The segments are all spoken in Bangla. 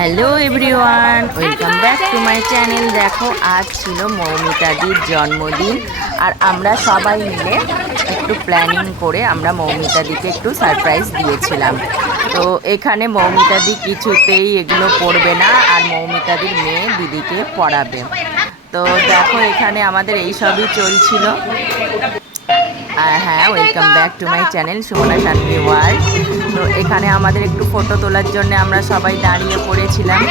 Hello everyone, welcome back to my channel. দেখো, আজ ছিল মৌমিতাদির জন্মদিন আর আমরা সবাই মিলে একটু প্ল্যানিং করে আমরা মৌমিতাদিকে একটু সারপ্রাইজ দিয়েছিলাম। তো এখানে মৌমিতাদি কিছুতেই এগুলো পড়বে না আর মৌমিতাদির মেয়ে দিদিকে পড়াবে। তো দেখো, এখানে আমাদের এই সবই চলছিল। হ্যাঁ, welcome back to my channel Sumana শান্তি ওয়ার্ল্ড। তো এখানে আমাদের একটু ফটো তোলার জন্য আমরা সবাই দাঁড়িয়ে পড়েছিলাম।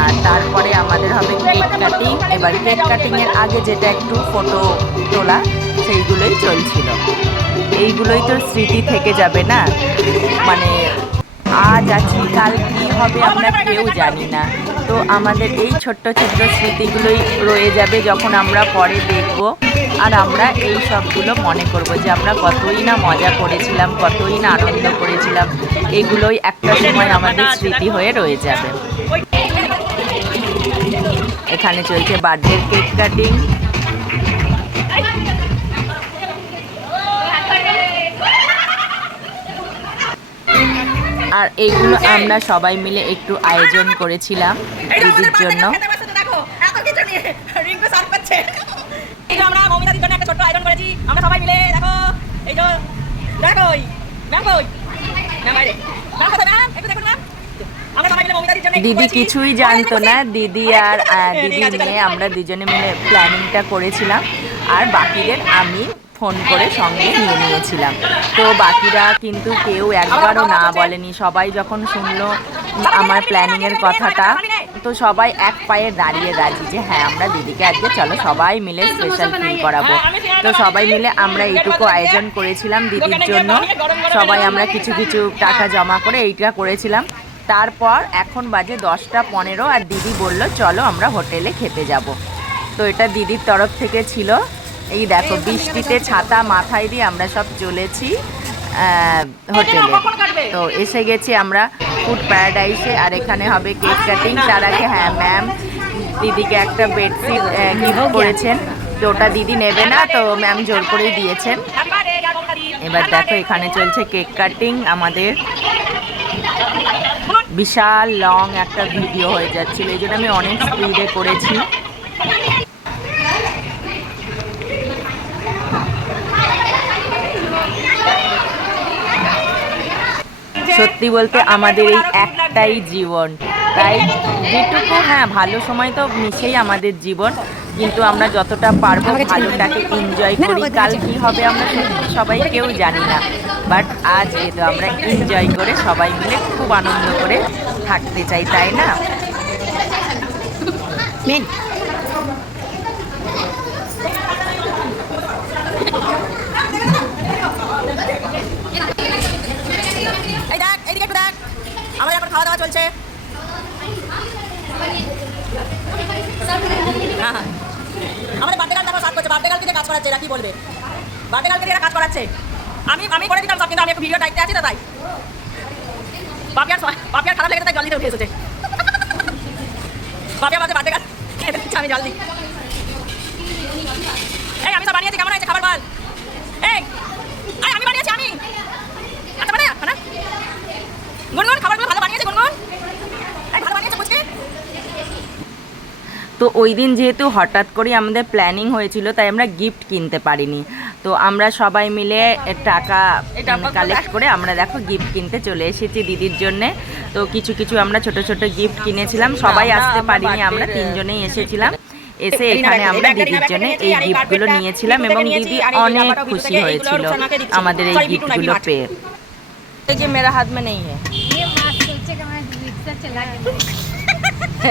আর তারপরে আমাদের হবে কেক কাটিং। এবার কেক কাটিংয়ের আগে যেটা একটু ফটো তোলা, সেইগুলোই চলছিল। এইগুলোই তো স্মৃতি থেকে যাবে না, মানে আজ আছি কাল কী হবে আমরা কেউ জানি না। তো আমাদের এই ছোট্ট ছোট্ট স্মৃতিগুলোই রয়ে যাবে যখন আমরা পরে দেখব। আর আমরা এই সবগুলো মনে করব যে আমরা কতই না মজা করেছিলাম, কতই না আনন্দ করেছিলাম। এগুলোই একটা সময় আমাদের স্মৃতি হয়ে রয়ে যাবে। এখানে চলছে বার্থডে কেক কাটিং। আর এইগুলো আমরা সবাই মিলে একটু আয়োজন করেছিলাম দিদির জন্য। আমরা মৌমিতাদির জন্য একটা ছোট্ট আয়োজন করেছি আমরা সবাই মিলে। দেখো, এই যে দেখো ম্যাম কই, ম্যাম বাইরে, ম্যাম কোথায় ম্যাম, একটু দেখুন ম্যাম। আমরা সবাই মিলে মৌমিতাদির জন্য দিদি কিছুই জানতো না, দিদি আর দিদির মেয়ে আমরা দুজনে মিলে প্ল্যানিংটা করেছিলাম। আর বাকিদের আমি ফোন করে সঙ্গে নিয়ে নিয়েছিলাম। তো বাকিরা কিন্তু কেউ একবারও না বলেনি। সবাই যখন শুনলো আমার প্ল্যানিংয়ের কথাটা, তো সবাই এক পায়ে দাঁড়িয়ে রাজি যে হ্যাঁ, আমরা দিদিকে আজকে চলো সবাই মিলে স্পেশাল ফিল করাবো। তো সবাই মিলে আমরা এইটুকু আয়োজন করেছিলাম দিদির জন্য। সবাই আমরা কিছু কিছু টাকা জমা করে এইটা করেছিলাম। তারপর এখন বাজে 10টা 15 আর দিদি বলল চলো আমরা হোটেলে খেতে যাব। তো এটা দিদির তরফ থেকে ছিল। এই দেখো, বৃষ্টিতে ছাতা মাথায় দিয়ে আমরা সব চলেছি হোটেলে। তো এসে গেছি আমরা ফুড প্যারাডাইসে। আর এখানে হবে কেক কাটিং। তার আগে হ্যাঁ, ম্যাম দিদিকে একটা বেডশিট গিফট করেছেন। তো ওটা দিদি নেবে না, তো ম্যাম জোর করেই দিয়েছেন। এবার দেখো, এখানে চলছে কেক কাটিং। আমাদের বিশাল লং একটা ভিডিও হয়ে যাচ্ছিল, এই জন্য আমি অনেক স্পিডে করেছি। সত্যি বলতে আমাদের এই একটাই জীবন, তাই যেটুকু হ্যাঁ ভালো সময় তো মিশেই আমাদের জীবন, কিন্তু আমরা যতটা পারবো ভালোটাকে এনজয় করি। কাল কী হবে আমরা সবাই কেউ জানি না, বাট আজ তো আমরা এনজয় করে সবাই মিলে খুব আনন্দ করে থাকতে চাই, তাই না? আমাদের এখন খাওয়া দাওয়া চলছে। আমাদের বার্থডে গার্ল দেখো সার্ভ করছে। বার্থডে গার্লকে কাজ করাচ্ছে, এরা কি বলবে? বার্থডে গার্লকে এরা কাজ করাচ্ছে। আমি করে দিতাম সব, কিন্তু আমি একটা ভিডিও দায়িত্বে আছি, তো তাই পাপিয়ার খারাপ লেগে তাই জল দিতে উঠে এসেছে। পাপিয়া বলছে বার্থডে গার্ল খেতে দিচ্ছে, আমি জল দিই। এই আমি সব বানিয়েছি, কেমন হয়েছে খাবার বল? এই আমি বানিয়েছি, আমি আচ্ছা মানে না গুনগুন খাবারগুলো ভালো বানিয়েছে। গুনগুন ভালো বানিয়েছে বুঝলি। তো ওই দিন যেহেতু হঠাৎ করে আমাদের প্ল্যানিং হয়েছিল, তাই আমরা গিফট কিনতে পারিনি। তো আমরা সবাই মিলে টাকা কালেক্ট করে আমরা দেখো গিফট কিনতে চলে এসেছি দিদির জন্যে। তো কিছু কিছু আমরা ছোট ছোট গিফট কিনেছিলাম। সবাই আসতে পারিনি, আমরা 3জনেই এসেছিলাম। এসে এখানে আমরা দিদির জন্য এই গিফটগুলো নিয়েছিলাম এবং দিদি অনেক খুশি হয়েছিল আমাদের এই গিফটগুলো পেয়ে। যে মেরা হাত মে নেই হ্যাঁ,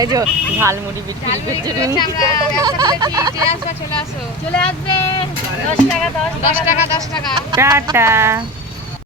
এই যে ঝালমুড়ি বিক্রি করছে। চলে আসবে 10 টাকা 10 টাকা। টাটা।